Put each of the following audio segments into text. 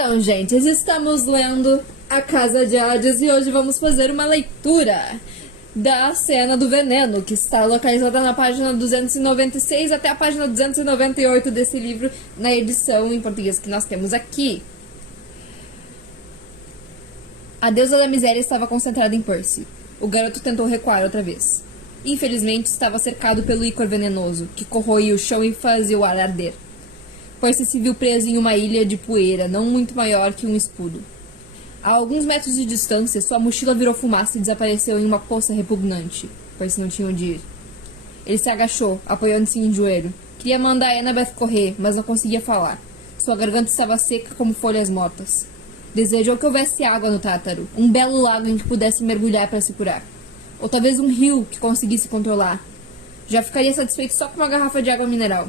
Então, gente, estamos lendo A Casa de Hades e hoje vamos fazer uma leitura da cena do veneno, que está localizada na página 296 até a página 298 desse livro, na edição em português que nós temos aqui. A deusa da miséria estava concentrada em Percy. O garoto tentou recuar outra vez. Infelizmente, estava cercado pelo ícor venenoso, que corroía o chão e fazia o ar arder. Percy se viu preso em uma ilha de poeira, não muito maior que um escudo. A alguns metros de distância, sua mochila virou fumaça e desapareceu em uma poça repugnante. Percy não tinha onde ir. Ele se agachou, apoiando-se em um joelho. Queria mandar Annabeth correr, mas não conseguia falar. Sua garganta estava seca como folhas mortas. Desejou que houvesse água no Tártaro, um belo lago em que pudesse mergulhar para se curar. Ou talvez um rio que conseguisse controlar. Já ficaria satisfeito só com uma garrafa de água mineral.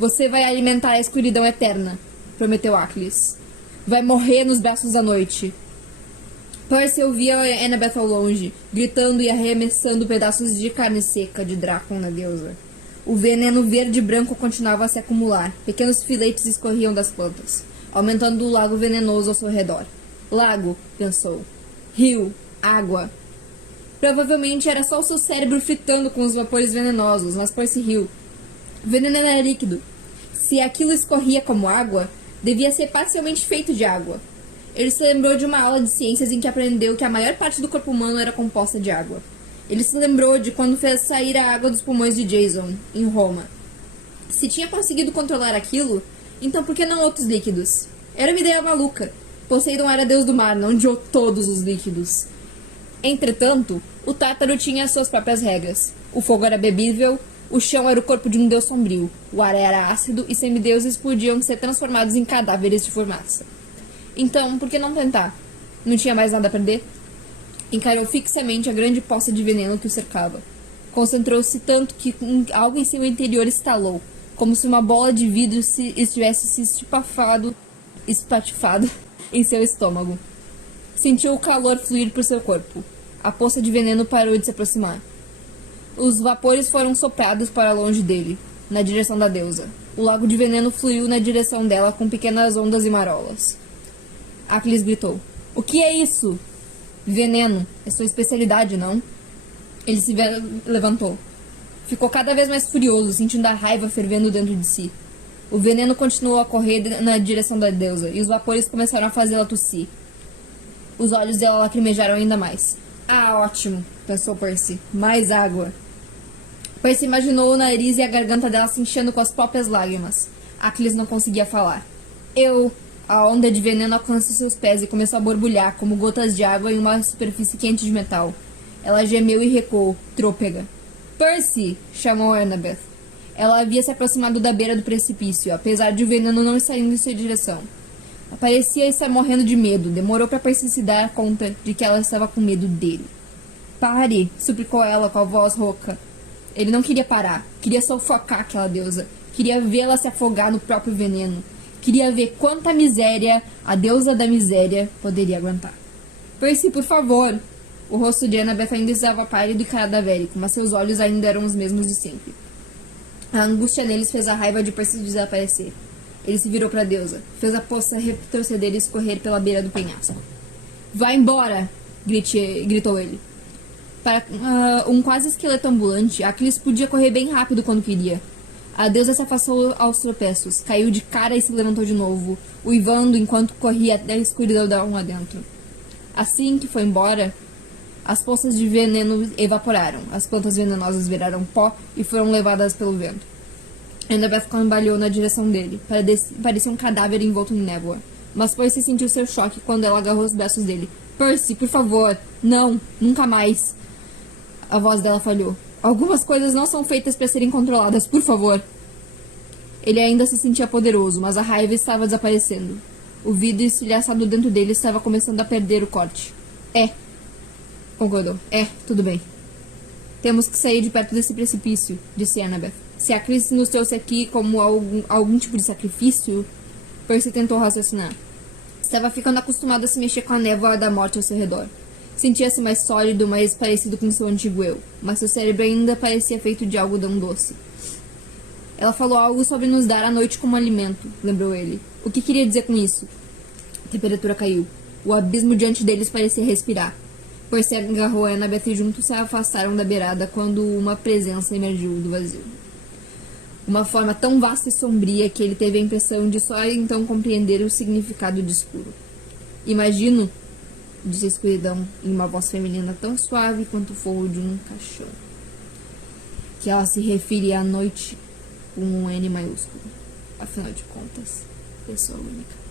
Você vai alimentar a escuridão eterna, prometeu Achilles. Vai morrer nos braços da noite. Percy ouvia Annabeth ao longe, gritando e arremessando pedaços de carne seca de Drácon na deusa. O veneno verde e branco continuava a se acumular. Pequenos filetes escorriam das plantas, aumentando o lago venenoso ao seu redor. Lago, pensou. Rio, água. Provavelmente era só o seu cérebro fritando com os vapores venenosos, mas Percy riu. O veneno era líquido. Se aquilo escorria como água, devia ser parcialmente feito de água. Ele se lembrou de uma aula de ciências em que aprendeu que a maior parte do corpo humano era composta de água. Ele se lembrou de quando fez sair a água dos pulmões de Jason, em Roma. Se tinha conseguido controlar aquilo, então por que não outros líquidos? Era uma ideia maluca. Poseidon era deus do mar, não de todos os líquidos. Entretanto, o Tártaro tinha suas próprias regras. O fogo era bebível, o chão era o corpo de um deus sombrio, o ar era ácido e semideuses podiam ser transformados em cadáveres de fumaça. Então, por que não tentar? Não tinha mais nada a perder? Encarou fixamente a grande poça de veneno que o cercava. Concentrou-se tanto que algo em seu interior estalou, como se uma bola de vidro estivesse se espatifado em seu estômago. Sentiu o calor fluir por seu corpo. A poça de veneno parou de se aproximar. Os vapores foram soprados para longe dele, na direção da deusa. O lago de veneno fluiu na direção dela com pequenas ondas e marolas. Achilles gritou. O que é isso? Veneno. É sua especialidade, não? Ele se levantou. Ficou cada vez mais furioso, sentindo a raiva fervendo dentro de si. O veneno continuou a correr na direção da deusa, e os vapores começaram a fazê-la tossir. Os olhos dela lacrimejaram ainda mais. Ah, ótimo, pensou Percy. Mais água. Percy imaginou o nariz e a garganta dela se enchendo com as próprias lágrimas. Achilles não conseguia falar. A onda de veneno alcançou seus pés e começou a borbulhar, como gotas de água em uma superfície quente de metal. Ela gemeu e recuou, trôpega. Percy! Chamou Annabeth. Ela havia se aproximado da beira do precipício, apesar de o veneno não estar indo em sua direção. Parecia estar morrendo de medo. Demorou para Percy se dar conta de que ela estava com medo dele. Pare! Suplicou ela com a voz rouca. Ele não queria parar. Queria sufocar aquela deusa. Queria vê-la se afogar no próprio veneno. Queria ver quanta miséria a deusa da miséria poderia aguentar. Percy, por favor! O rosto de Annabeth ainda estava pálido e cadavérico, mas seus olhos ainda eram os mesmos de sempre. A angústia neles fez a raiva de Percy desaparecer. Ele se virou para a deusa, fez a poça retroceder e escorrer pela beira do penhasco. Vá embora! Gritou ele. Para um quase esqueleto ambulante, Achilles podia correr bem rápido quando queria. A deusa se afastou aos tropeços, caiu de cara e se levantou de novo, uivando enquanto corria até a escuridão da alma dentro. Assim que foi embora, as poças de veneno evaporaram, as plantas venenosas viraram pó e foram levadas pelo vento. Annabeth cambaleou na direção dele, parecia um cadáver envolto em névoa. Mas Percy sentiu seu choque quando ela agarrou os braços dele. Percy, por favor, não, nunca mais. A voz dela falhou. Algumas coisas não são feitas para serem controladas, por favor. Ele ainda se sentia poderoso, mas a raiva estava desaparecendo. O vidro estilhaçado dentro dele estava começando a perder o corte. Concordou. Tudo bem. Temos que sair de perto desse precipício, disse Annabeth. Se a Chris nos trouxe aqui como algum tipo de sacrifício, Percy tentou raciocinar. Estava ficando acostumado a se mexer com a névoa da morte ao seu redor. Sentia-se mais sólido, mais parecido com seu antigo eu, mas seu cérebro ainda parecia feito de algodão doce. Ela falou algo sobre nos dar a noite como alimento, lembrou ele. O que queria dizer com isso? A temperatura caiu. O abismo diante deles parecia respirar. Percy agarrou Annabeth e juntos se afastaram da beirada quando uma presença emergiu do vazio. Uma forma tão vasta e sombria que ele teve a impressão de só então compreender o significado do escuro. Imagino, disse a escuridão em uma voz feminina tão suave quanto o forro de um caixão, que ela se referia à noite com um N maiúsculo. Afinal de contas, eu sou a única.